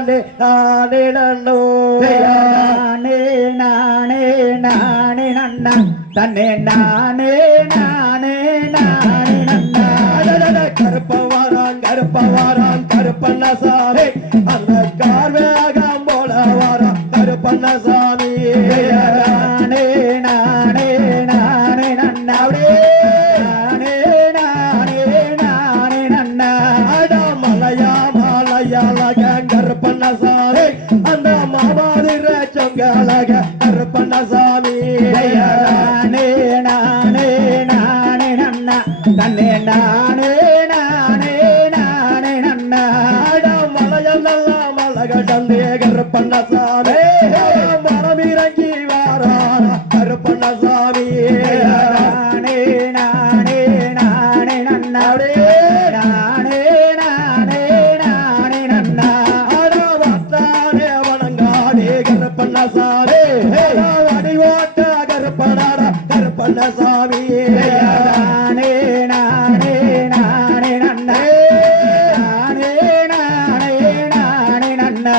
நானே நானே நன்னோ நானே நானே நானே நன்னா தன்னே நானே நானே நானே நன்னா கருப்பவாரான் கருப்பவாரான் கருப்பண்ணசாமி அந்த கார்வேகம் போல வாரான் கருப்பண்ணசாமி நானே நானே நானே நன்னா நானே நானே நானே நன்னா மலையா மலையாளக கருப்பண்ணசாமி அந்த மாமாதிர சொங்கலக கருப்பண்ணசாமி நானே நானே நானே நன்னா தன்னே நானே நானே நானே நன்னா மலையம் நல்ல மலகண்டே கருப்பண்ணசாமி மரமிறங்கி வாரான கருப்பண்ணசாமி நானே நானே நானே நன்னா நானே நானே நானே நன்னா வத்தானே வணங்காதே கருப்பண்ணசாமி வடிவோட்ட கருப்பனாட கருப்பண்ணசாமி நானே நானே நானே நன்னா நானே நானே நானே நன்னா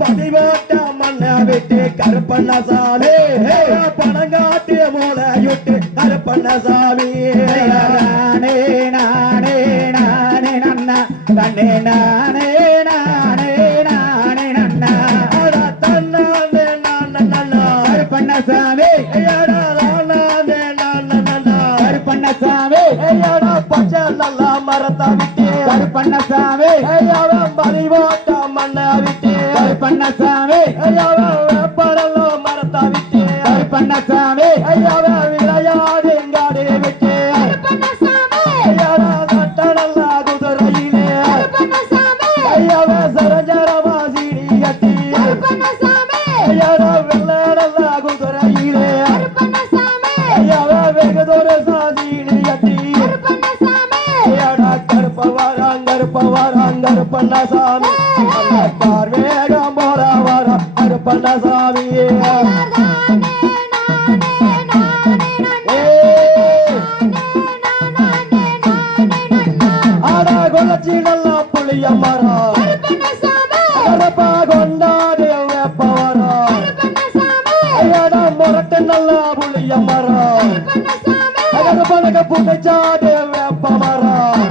பதிவோட்ட மண்ண விட்டு கருப்பண்ணசாமி பணங்காட்டிய மூளையுட்டு கருப்பண்ணசாமி நானே நானே நானே நன்னா தன்னே நானே நானே நானே நன்னா தன்னானே நன்னா கருப்பண்ணசாமி கருப்பண்ணசாமி பச்சை நல்லா மரத்தை விட்டு கருப்பண்ணசாமி பதிவோட்ட மண்ண விட்டு கருப்பண்ணசாமி படலோ மரத்தை விட்டு கருப்பண்ணசாமி விளையாடுங்காடு விட்டு நல்லா குதிரையிலே சரஞ்சரமா சீடி கட்டி வெள்ளடல்லா குதிரையிலே வெகுதொரு சாசீடி கட்டி கருப்பவாராங் கருப்பவாராங் கருப்பண்ணசாமி வேகம் போல வர கருப்பண்ணசாமி கொலச்சி நல்லா புளிய மரம் கருப்பா கொண்டாடி வேப்ப மரம் முரட்டு நல்லா புளிய மரம் கருப்பனக புடைச்சாடி வேப்ப மரம்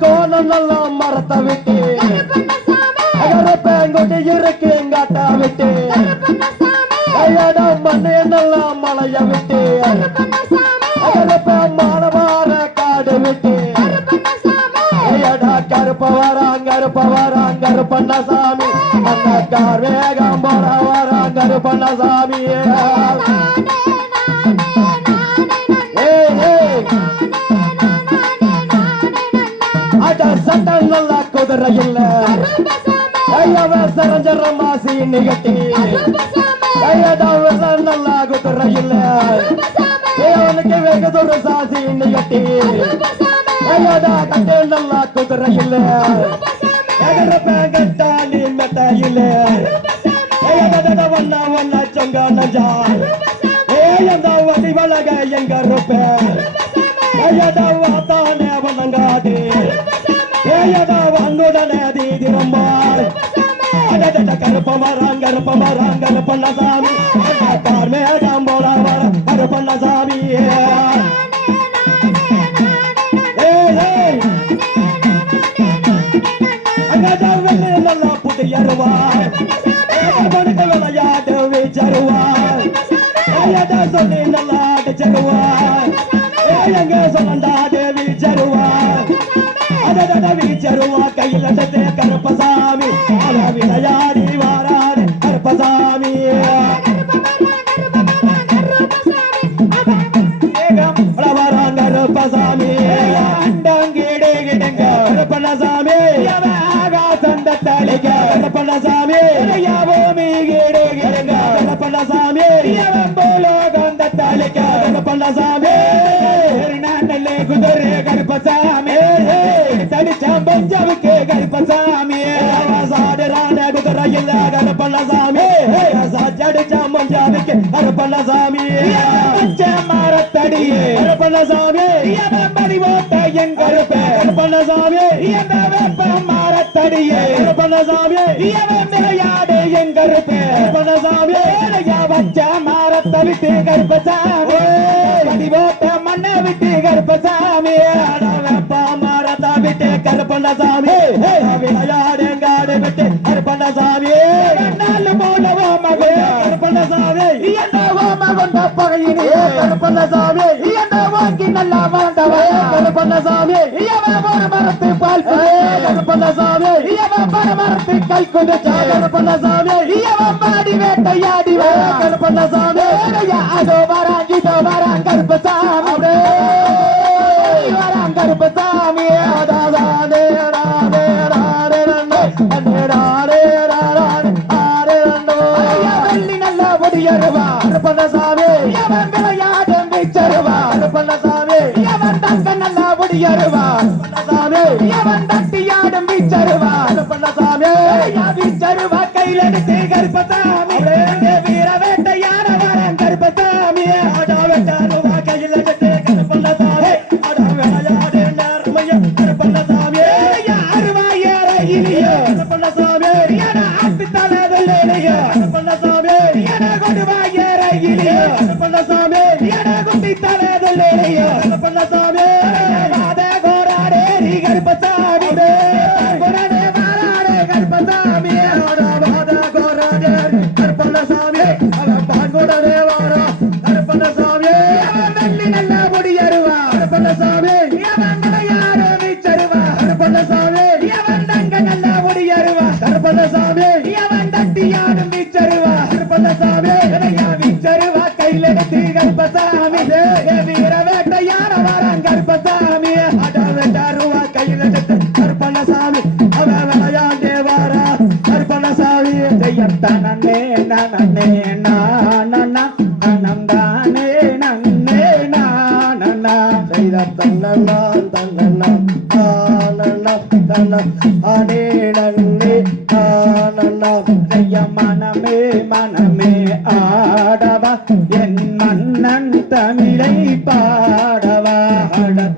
கோலம் நல்லா மரத்தை விட்டு கருப்பேங்கொட்டி இருக்கு எங்காட்டா விட்டு மண்ணு நல்லா மலைய விட்டு கருப்ப மாற காடு விட்டு கருப்பவாராங் கருப்பவாராங் கருப்பண்ணசாமி அந்த கார்வேகம் போல வாராங் கருப்பண்ணசாமி சட்டம் நல்லா குதிரை இல்ல சரஞ்சரமா சீனி கட்டி நல்லா குதிரை இல்ல அவனுக்கு வெகுதொரு சாசீனி கட்டி கட்டே நல்லா குதிரை இல்ல கட்டாணி மெத்தையில வண்ணா வண்ணா சொங்க நஞ்சா அந்த வடி வளக எங்க இருப்பேன் வாத்தானே வணங்காதே வந்துடனே தீதிரம்பாள் கருப்பமராங் கருப்பமராங் கருப்பண்ணசாமி கார்மேகம் போல வர கருப்பண்ணசாமி நல்லா புதியருவார் விளையாட்டு வீச்சருவார் சொல்லி நல்லா அடிச்சருவார் எங்க சொல்லண்டாடு வீச்சருவார் வீச்சருவா கையில் கருப்பசாமி விளையாடி வாராடு கருப்பசாமி கருப்பசாமி அண்டங்கிடு கிடுங்க கருப்பண்ணசாமி ஆகாசந்த தளிக்க கருப்பண்ணசாமி பூமி கிடு கிடுங்க கருப்பண்ணசாமி பூலோகந்த தளிக்க கருப்பண்ணசாமி நாண்டல்லே குதிரை கருப்பசாமி தடிச்சம்பஞ்சாவுக்கு கருப்பசாமி சாடுறான குதிரையில் கருப்பண்ணசாமி சாச்சடிச்சம்பஞ்சாவுக்கு கருப்பண்ணசாமி மரத்தடியே கருப்பண்ணசாமி பதிவோட்ட என் கருப்ப கருப்பண்ணசாமி வேப்ப மரத்த அடியே கருப்பண்ணசாமி இவன் விளையாடு எங்க இருப்பே கருப்பண்ணசாமி வச்ச மரத்தை விட்டு கருப்பசாமி போட்ட மண்ணை விட்டு கருப்பசாமி வெப்பா மரத்தை விட்டு கருப்பண்ணசாமி விளையாடு காடு விட்டு கருப்பண்ணசாமி நாலு மூலவோ மகன் கருப்பண்ணசாமி என்னவோ மகன் பகையினே கருப்பண்ணசாமி என்ன வாங்கி நல்லா வாழ்ந்தவன் கருப்பண்ணசாமி இவன் ஒரு மரத்து பால் கருப்பண்ணசாமி இவன் மரத்து கை கொடுத்த கருப்பண்ணசாமி இவன் பாடி வேட்டையாடி கருப்பண்ணசாமி அதோ வரான் கருப்பசாமி வரான் கருப்பசாமி ராதே ராதே ராதே ரண்டோ ராதே ராதே ராதே ரண்டோ வெள்ளி நல்லா ஒடியருவா கருப்பண்ணசாமி இவன் விளையாடும் வீச்சருவா கருப்பண்ணசாமி இவன் தங்க நல்லா ஒடியருவா கருப்பண்ணசாமி இவன் தட்டியாடும் வீச்சருவா கருப்பண்ணசாமி வீச்சருவா கையில் எடுத்து கருப்பசாமி வீர வேட்டையாட வரன் கருப்பசாமி ஆடா வெட்டாருவா கையில் எடுத்து கருப்பண்ணசாமி ஆடா விளையாடு நேர்மையா கருப்பண்ணசாமி அருவாயேற இனியோ கருப்பண்ணசாமி ஆட்டு தலையிலையோ கருப்பண்ணசாமி கொடுவாயேற இனியோ கருப்பண்ணசாமி குட்டி தலையிலையோ கருப்பண்ணசாமி வாத கோராடே நீ கருப்பசாமி கோராடே வாராடே கருப்பசாமி ஆடா வாத கோராடே கருப்பண்ணசாமி அவன் பாங்கோடவே வாரா கருப்பண்ணசாமி வெள்ளி நல்லா முடியருவா கருப்பண்ணசாமி இவன் விளையாட வீச்சருவா கருப்பண்ணசாமி இவன் தங்க நல்லா முடியருவா கருப்பண்ணசாமி இவன் தட்டியாடும் வீச்சருவா கருப்பண்ணசாமி வீச்சருவா கையில் எடுத்து கருப்பசாமி வீர வேட்டையாட வரான் கருப்பசாமி ஆடா வெட்டாருவா கையில் எடுத்து கருப்பண்ணசாமி அவன் விளையாண்டே வாரா கருப்பண்ணசாமி நன்னே நன்னே நானண்ணா நந்தானே நன்னே நானண்ணா செய்த தன்னண்ணான் தன்னண்ணான் ஆனண்ணா தன்ன ஆனே நன்னே ஆனண்ணா செய்ய மனமே மனமே ஆடவா என் மன்னன் தமிழை பாடவா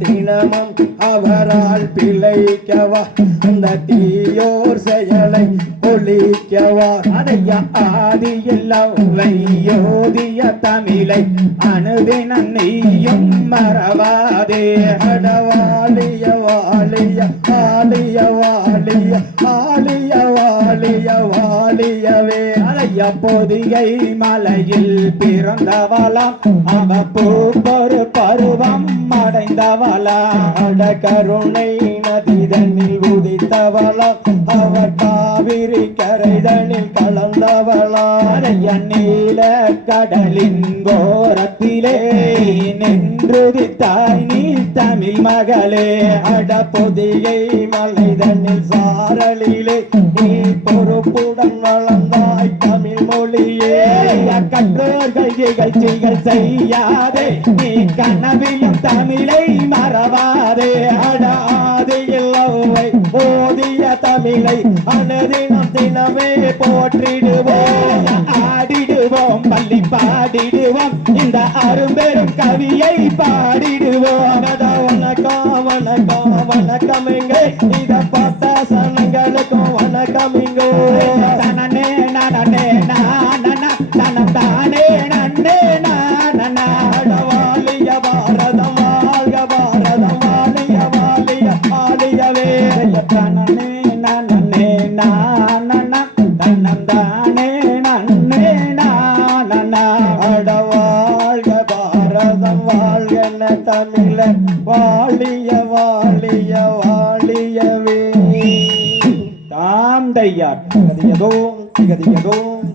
தினமும் அவரால் பிழைக்கவா அந்த தீயோர் செயலை ஒழிக்கவா அதைய ஆதியில் யோதிய தமிழை அனுதினம் நீயும் மறவாதே அடவாளிய வாளிய ஆளிய வாளிய ஆளிய வாளிய வாளியவே அதைய பொதிகை மலையில் பிறந்தவளாம் அவ பூப்பொரு பருவம் அடைந்தவளாம் அட கருணை நதிதனில் உதித்தவளா அவர் காவிரி கரைதனில் கலந்தவளா அதைய நீல கடலின் கோரத்திலே நின்றுதித்தாய் நீ தமிழ் மகளே அட பொதிகை மலைதனில் சாரலிலே நீ பொறுப்புடன் வளர்ந்தாய் தமிழ் மொழியே கற்றோர்கள் இகழ்ச்சிகள் செய்யாதே நீ கனவிலும் தமிழை மறவாதே ஆதியில் அவ்வை ஓதிய தமிழை அனுதினம் தினமே போற்றிடுவோம் ஆடிடுவோம் பள்ளி பாடிடுவோம் இந்த அரும்பெரும் கவியை பாடிடுவோம் வணக்கம் வணக்கம் வணக்கமிங்க இத பார்த்த சனங்களுக்கும் வணக்கமிங்க தனனே நானே நானனா தனம் தானே நன்னே நானனா வாலிய பாரதம் வாழ்க பாரதம் வாலிய வாலிய ஆலியவே தனனே நானே நானனா தனம் தானே நன்னே நானனா அட வாழ்க பாரதம் வாழ்க தமிழன் வாழிய வாழிய வாழியவே தாம் தையார் திகதியதோம் திகதியதோம்